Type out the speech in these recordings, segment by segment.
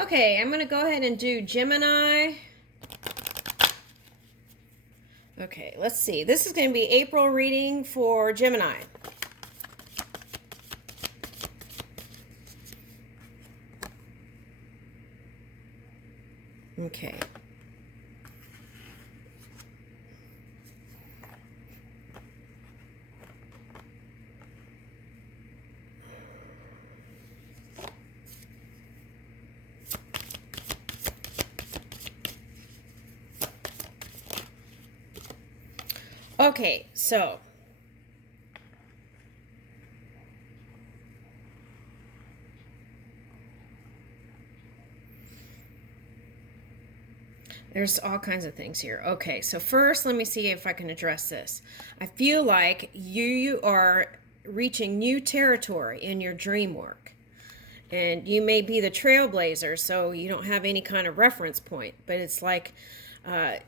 Okay, I'm going to go ahead and do Gemini. Okay, let's see. This is going to be April reading for Gemini. Okay. Okay, so there's all kinds of things here. Okay, so first let me see if I can address this. I feel like you are reaching new territory in your dream work. And you may be the trailblazer, so you don't have any kind of reference point, but it's like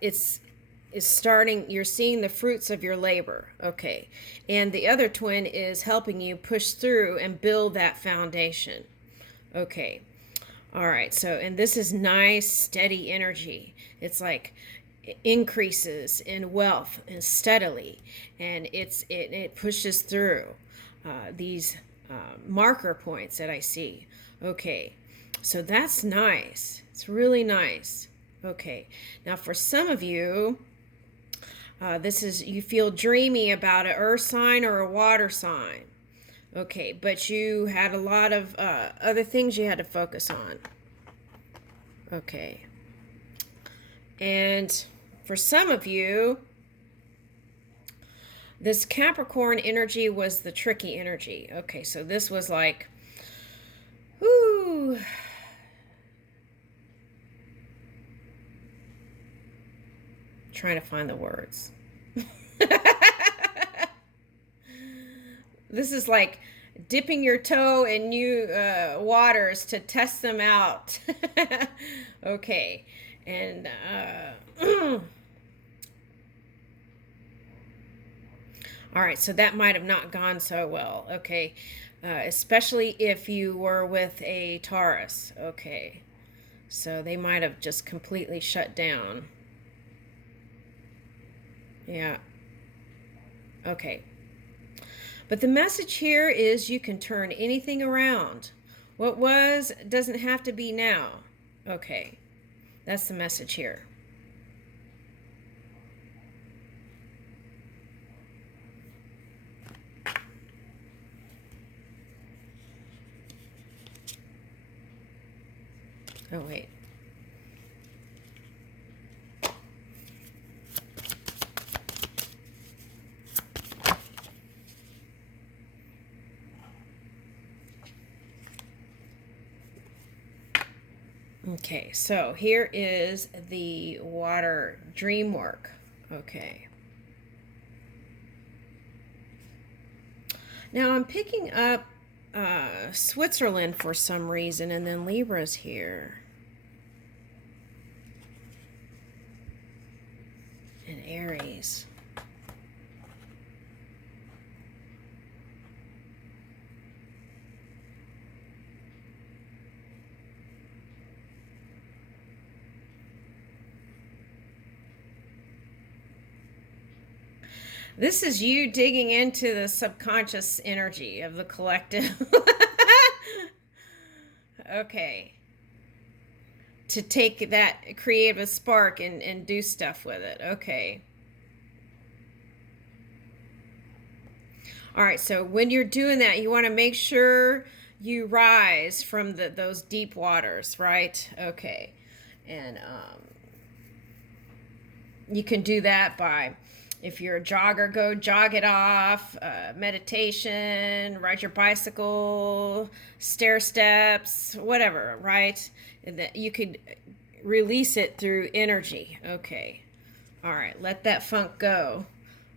it's starting, you're seeing the fruits of your labor. Okay, and the other twin is helping you push through and build that foundation. Okay, all right, so and this is nice steady energy. It's like increases in wealth and steadily, and it pushes through these marker points that I see. Okay, so that's nice. It's really nice. Okay, now for some of you, this is, you feel dreamy about an earth sign or a water sign. Okay, but you had a lot of other things you had to focus on. Okay. And for some of you, this Capricorn energy was the tricky energy. Okay, so this was like, whoo. Trying to find the words. This is like dipping your toe in new waters to test them out. Okay, and all right, so that might have not gone so well. Okay, especially if you were with a Taurus. Okay, so they might have just completely shut down. Yeah. Okay. But the message here is you can turn anything around. What was doesn't have to be now. Okay. That's the message here. Oh, wait. Okay, so here is the water dream work. Okay. Now I'm picking up Switzerland for some reason, and then Libra's here. And Aries. This is you digging into the subconscious energy of the collective. Okay. To take that creative spark and do stuff with it. Okay. All right, so when you're doing that, you want to make sure you rise from those deep waters, right? Okay. And you can do that by, if you're a jogger, go jog it off, meditation, ride your bicycle, stair steps, whatever, right? And that you could release it through energy. Okay. All right, let that funk go.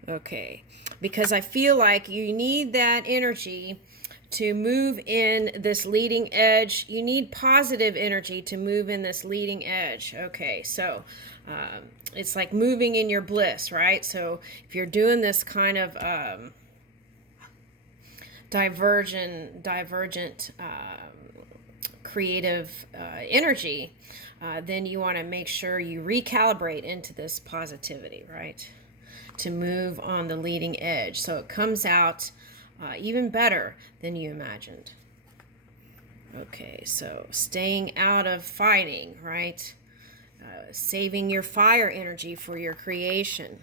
Okay. Because I feel like you need that energy to move in this leading edge. You need positive energy to move in this leading edge. Okay, so it's like moving in your bliss, right? So if you're doing this kind of divergent creative energy, then you want to make sure you recalibrate into this positivity, right? To move on the leading edge so it comes out even better than you imagined. Okay, so staying out of fighting, right? Saving your fire energy for your creation.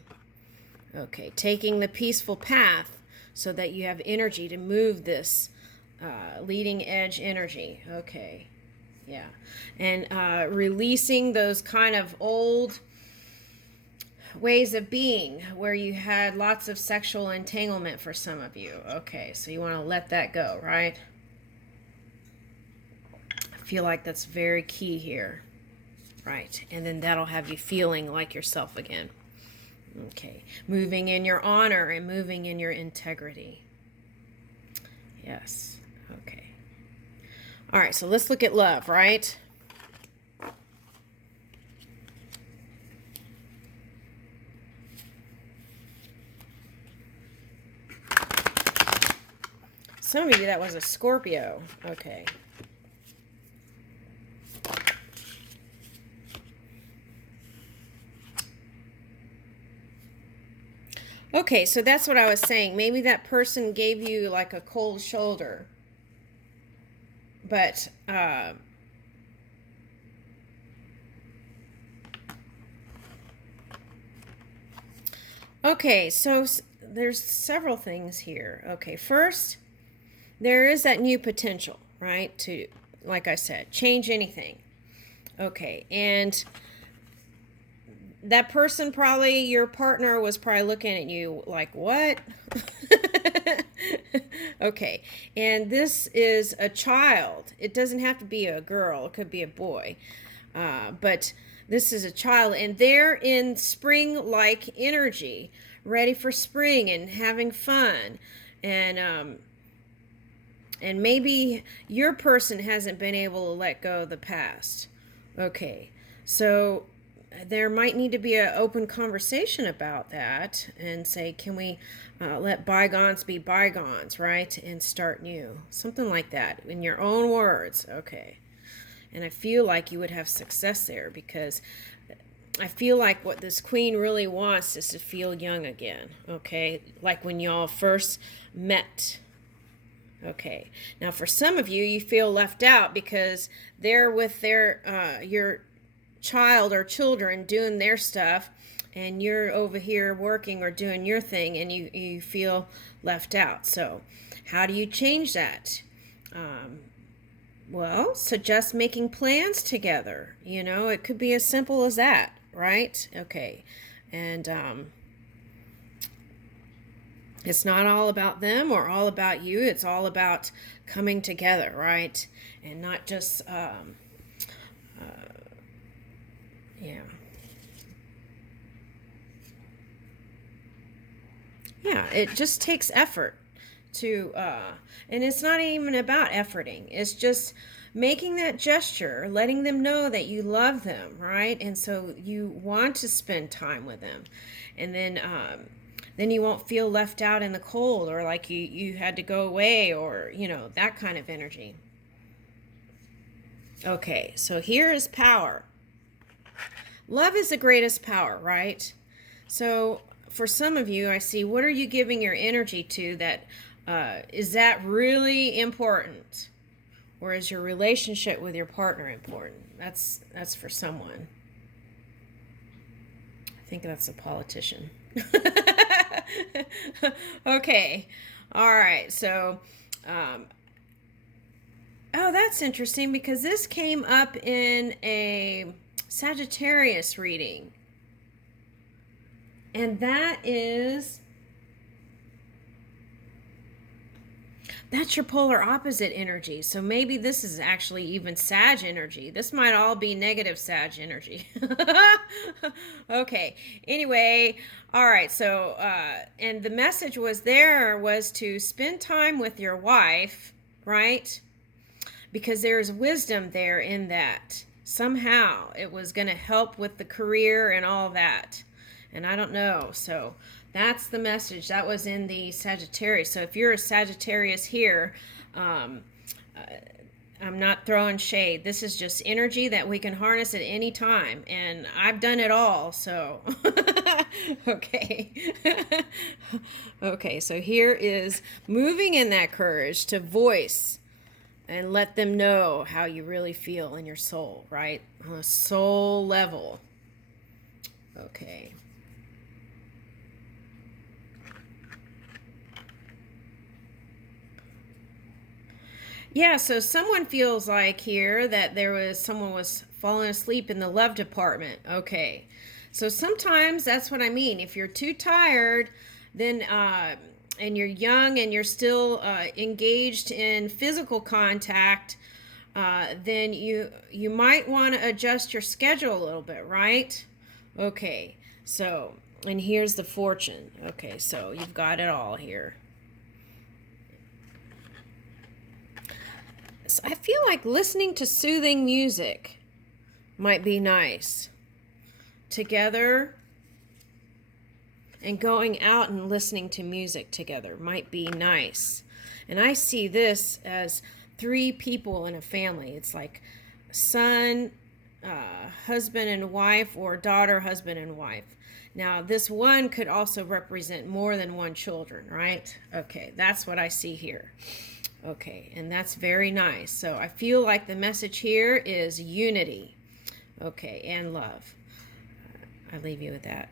Okay, taking the peaceful path so that you have energy to move this leading edge energy. Okay, yeah. And releasing those kind of old ways of being where you had lots of sexual entanglement for some of you. Okay, so you want to let that go, right? I feel like that's very key here. Right, and then that'll have you feeling like yourself again. Okay, moving in your honor and moving in your integrity. Yes, okay. All right, so let's look at love, right? Some of you, that was a Scorpio. Okay. Okay, so that's what I was saying. Maybe that person gave you like a cold shoulder. But, okay, so there's several things here. Okay, first, there is that new potential, right? To, like I said, change anything. Okay, and that person, probably your partner, was probably looking at you like, what? Okay, and this is a child. It doesn't have to be a girl, it could be a boy. But this is a child, and they're in spring-like energy, ready for spring and having fun. And maybe your person hasn't been able to let go of the past. Okay, so there might need to be an open conversation about that and say, can we let bygones be bygones, right? And start new. Something like that in your own words. Okay. And I feel like you would have success there because I feel like what this queen really wants is to feel young again. Okay. Like when y'all first met. Okay. Now for some of you, you feel left out because they're with their your child or children doing their stuff, and you're over here working or doing your thing, and you feel left out. So how do you change that? Well, suggest making plans together. You know, it could be as simple as that, right? Okay. And it's not all about them or all about you. It's all about coming together, right? And not just yeah, it just takes effort to and it's not even about efforting. It's just making that gesture, letting them know that you love them, right? And so you want to spend time with them. And then you won't feel left out in the cold or like you had to go away, or that kind of energy. Okay, so here is power. Love is the greatest power, right? So for some of you, I see, what are you giving your energy to that is that really important? Or is your relationship with your partner important? That's for someone. I think that's a politician. Okay. All right. So, oh, that's interesting because this came up in a Sagittarius reading. And that's your polar opposite energy. So maybe this is actually even Sag energy. This might all be negative Sag energy. Okay. Anyway, all right. So, and the message was to spend time with your wife, right? Because there's wisdom there in that. Somehow it was going to help with the career and all that. And I don't know. So that's the message. That was in the Sagittarius. So if you're a Sagittarius here, I'm not throwing shade. This is just energy that we can harness at any time. And I've done it all, so. Okay. Okay, so here is moving in that courage to voice and let them know how you really feel in your soul, right? On a soul level. Okay. Yeah, so someone feels like here that someone was falling asleep in the love department. Okay. So sometimes that's what I mean. If you're too tired, then and you're young and you're still engaged in physical contact, then you might want to adjust your schedule a little bit, right? Okay. So, and here's the fortune. Okay, so you've got it all here. So I feel like listening to soothing music might be nice. Together and going out and listening to music together might be nice. And I see this as 3 people in a family. It's like son, husband and wife, or daughter, husband and wife. Now, this one could also represent more than one children, right? Okay, that's what I see here. Okay, and that's very nice. So I feel like the message here is unity, okay, and love. I leave you with that.